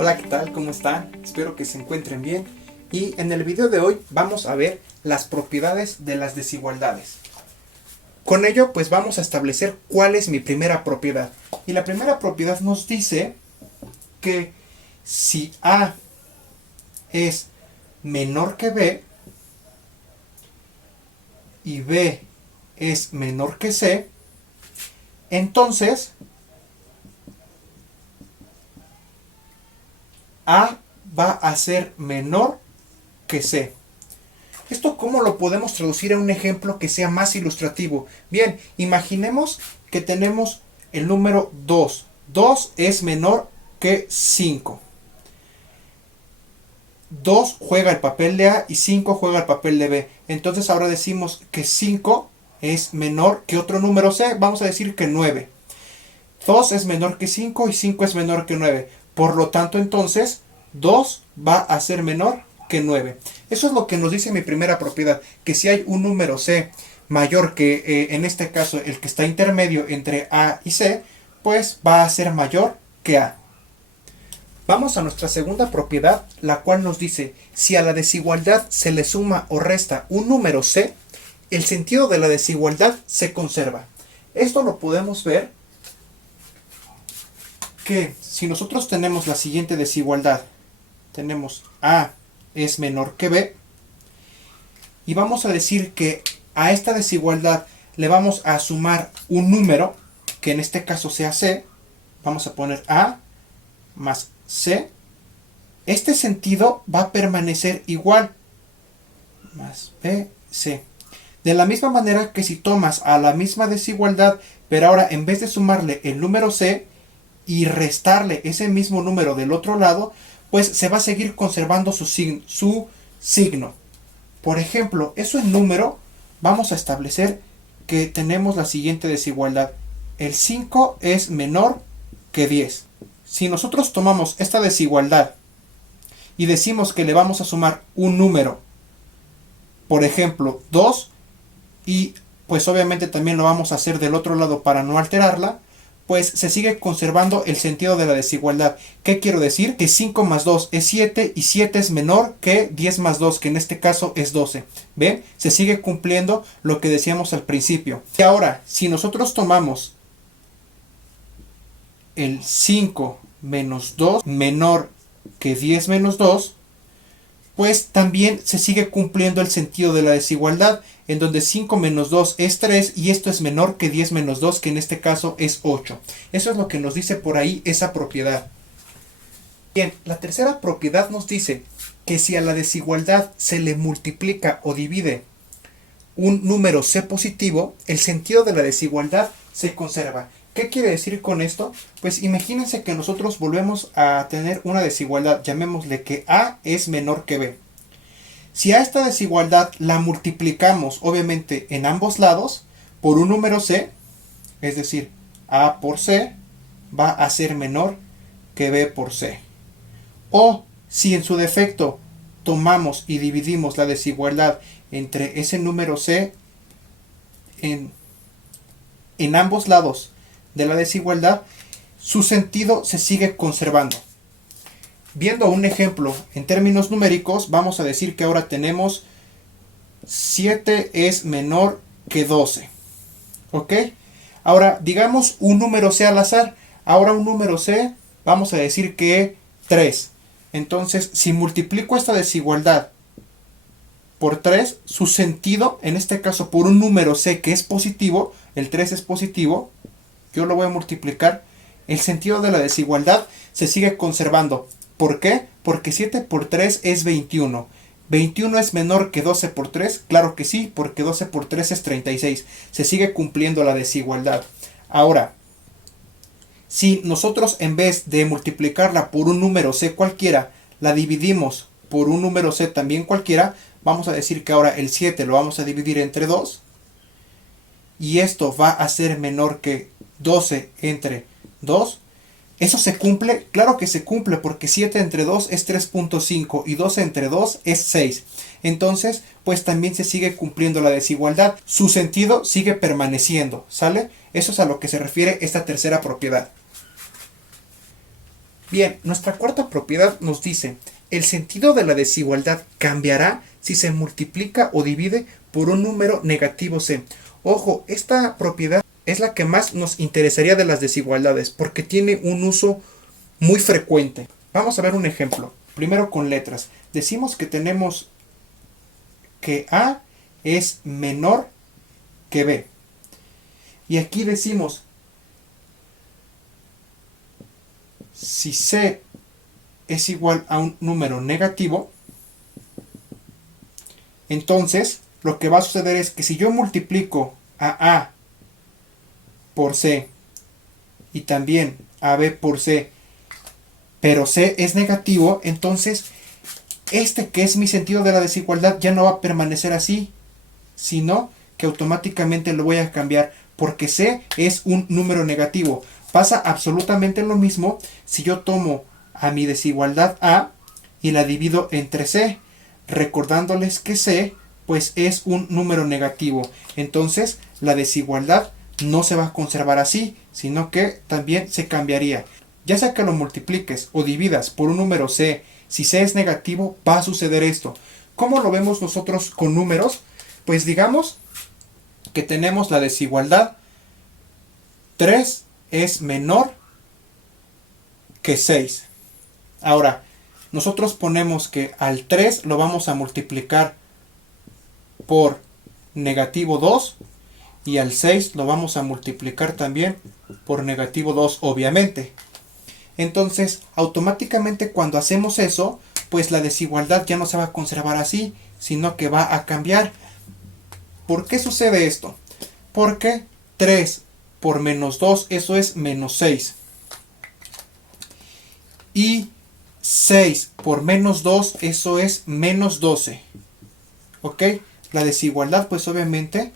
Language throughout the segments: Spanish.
Hola, ¿qué tal? ¿Cómo están? Espero que se encuentren bien. Y en el video de hoy vamos a ver las propiedades de las desigualdades. Con ello, pues vamos a establecer cuál es mi primera propiedad. Y la primera propiedad nos dice que si A es menor que B y B es menor que C, entonces A va a ser menor que C. ¿Esto cómo lo podemos traducir a un ejemplo que sea más ilustrativo? Bien, imaginemos que tenemos el número 2. 2 es menor que 5. 2 juega el papel de A y 5 juega el papel de B. Entonces ahora decimos que 5 es menor que otro número C. Vamos a decir que 9. 2 es menor que 5 y 5 es menor que 9. Por lo tanto, entonces, 2 va a ser menor que 9. Eso es lo que nos dice mi primera propiedad, que si hay un número C mayor que, en este caso, el que está intermedio entre A y C, pues va a ser mayor que A. Vamos a nuestra segunda propiedad, la cual nos dice, si a la desigualdad se le suma o resta un número C, el sentido de la desigualdad se conserva. Esto lo podemos ver que si nosotros tenemos la siguiente desigualdad, tenemos A es menor que B, y vamos a decir que a esta desigualdad le vamos a sumar un número, que en este caso sea C, vamos a poner A más C, este sentido va a permanecer igual, más B, C. De la misma manera que si tomas a la misma desigualdad, pero ahora en vez de sumarle el número C y restarle ese mismo número del otro lado, pues se va a seguir conservando su signo. Por ejemplo, eso en número, vamos a establecer que tenemos la siguiente desigualdad. El 5 es menor que 10. Si nosotros tomamos esta desigualdad y decimos que le vamos a sumar un número, por ejemplo 2, y pues obviamente también lo vamos a hacer del otro lado para no alterarla, pues se sigue conservando el sentido de la desigualdad. ¿Qué quiero decir? Que 5 más 2 es 7 y 7 es menor que 10 más 2, que en este caso es 12. ¿Ven? Se sigue cumpliendo lo que decíamos al principio. Y ahora, si nosotros tomamos el 5 menos 2 menor que 10 menos 2, pues también se sigue cumpliendo el sentido de la desigualdad, en donde 5 menos 2 es 3 y esto es menor que 10 menos 2, que en este caso es 8. Eso es lo que nos dice por ahí esa propiedad. Bien, la tercera propiedad nos dice que si a la desigualdad se le multiplica o divide un número C positivo, el sentido de la desigualdad se conserva. ¿Qué quiere decir con esto? Pues imagínense que nosotros volvemos a tener una desigualdad, llamémosle que A es menor que B. Si a esta desigualdad la multiplicamos, obviamente, en ambos lados, por un número C, es decir, A por C, va a ser menor que B por C. O si en su defecto tomamos y dividimos la desigualdad entre ese número C en ambos lados de la desigualdad, su sentido se sigue conservando. Viendo un ejemplo en términos numéricos, vamos a decir que ahora tenemos 7 es menor que 12. ¿Ok? Ahora, digamos un número C al azar. Ahora un número C, vamos a decir que 3. Entonces, si multiplico esta desigualdad por 3, su sentido, en este caso por un número C que es positivo, el 3 es positivo, yo lo voy a multiplicar, el sentido de la desigualdad se sigue conservando. ¿Por qué? Porque 7 por 3 es 21. ¿21 es menor que 12 por 3? Claro que sí, porque 12 por 3 es 36. Se sigue cumpliendo la desigualdad. Ahora, si nosotros en vez de multiplicarla por un número C cualquiera, la dividimos por un número C también cualquiera, vamos a decir que ahora el 7 lo vamos a dividir entre 2. Y esto va a ser menor que 12 entre 2. ¿Eso se cumple? Claro que se cumple, porque 7 entre 2 es 3.5 y 12 entre 2 es 6. Entonces, pues también se sigue cumpliendo la desigualdad. Su sentido sigue permaneciendo, ¿sale? Eso es a lo que se refiere esta tercera propiedad. Bien, nuestra cuarta propiedad nos dice, el sentido de la desigualdad cambiará si se multiplica o divide por un número negativo c. Ojo, esta propiedad es la que más nos interesaría de las desigualdades porque tiene un uso muy frecuente. Vamos a ver un ejemplo. Primero con letras. Decimos que tenemos que A es menor que B. Y aquí decimos, si C es igual a un número negativo, entonces lo que va a suceder es que si yo multiplico a por C y también a B por C, pero C es negativo, entonces este que es mi sentido de la desigualdad ya no va a permanecer así, sino que automáticamente lo voy a cambiar porque C es un número negativo. Pasa absolutamente lo mismo si yo tomo a mi desigualdad A y la divido entre C, recordándoles que C pues es un número negativo. Entonces la desigualdad no se va a conservar así, sino que también se cambiaría. Ya sea que lo multipliques o dividas por un número C, si C es negativo va a suceder esto. ¿Cómo lo vemos nosotros con números? Pues digamos que tenemos la desigualdad 3 es menor que 6. Ahora, nosotros ponemos que al 3 lo vamos a multiplicar por negativo 2 y al 6 lo vamos a multiplicar también por negativo 2, obviamente. Entonces, automáticamente cuando hacemos eso, pues la desigualdad ya no se va a conservar así, sino que va a cambiar. ¿Por qué sucede esto? Porque 3 por menos 2, eso es menos 6. Y 6 por menos 2, eso es menos 12. ¿Ok? La desigualdad, pues obviamente,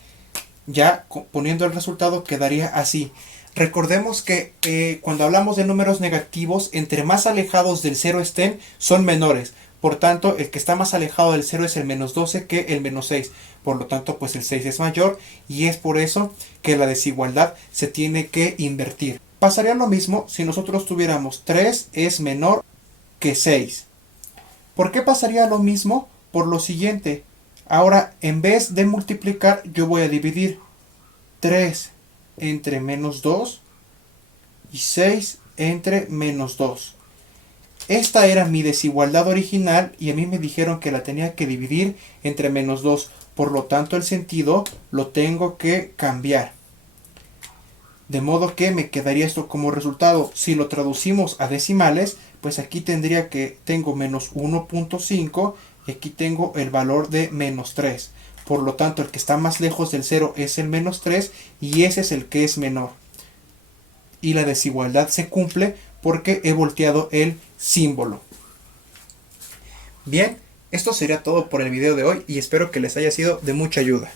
ya poniendo el resultado quedaría así. Recordemos que cuando hablamos de números negativos, entre más alejados del 0 estén, son menores. Por tanto, el que está más alejado del 0 es el menos 12 que el menos 6. Por lo tanto, pues el 6 es mayor y es por eso que la desigualdad se tiene que invertir. Pasaría lo mismo si nosotros tuviéramos 3 es menor que 6. ¿Por qué pasaría lo mismo? Por lo siguiente. Ahora, en vez de multiplicar, yo voy a dividir 3 entre menos 2 y 6 entre menos 2. Esta era mi desigualdad original y a mí me dijeron que la tenía que dividir entre menos 2. Por lo tanto, el sentido lo tengo que cambiar. De modo que me quedaría esto como resultado. Si lo traducimos a decimales, pues aquí tendría que tengo menos 1.5 y aquí tengo el valor de menos 3. Por lo tanto, el que está más lejos del 0 es el menos 3 y ese es el que es menor. Y la desigualdad se cumple porque he volteado el símbolo. Bien, esto sería todo por el video de hoy y espero que les haya sido de mucha ayuda.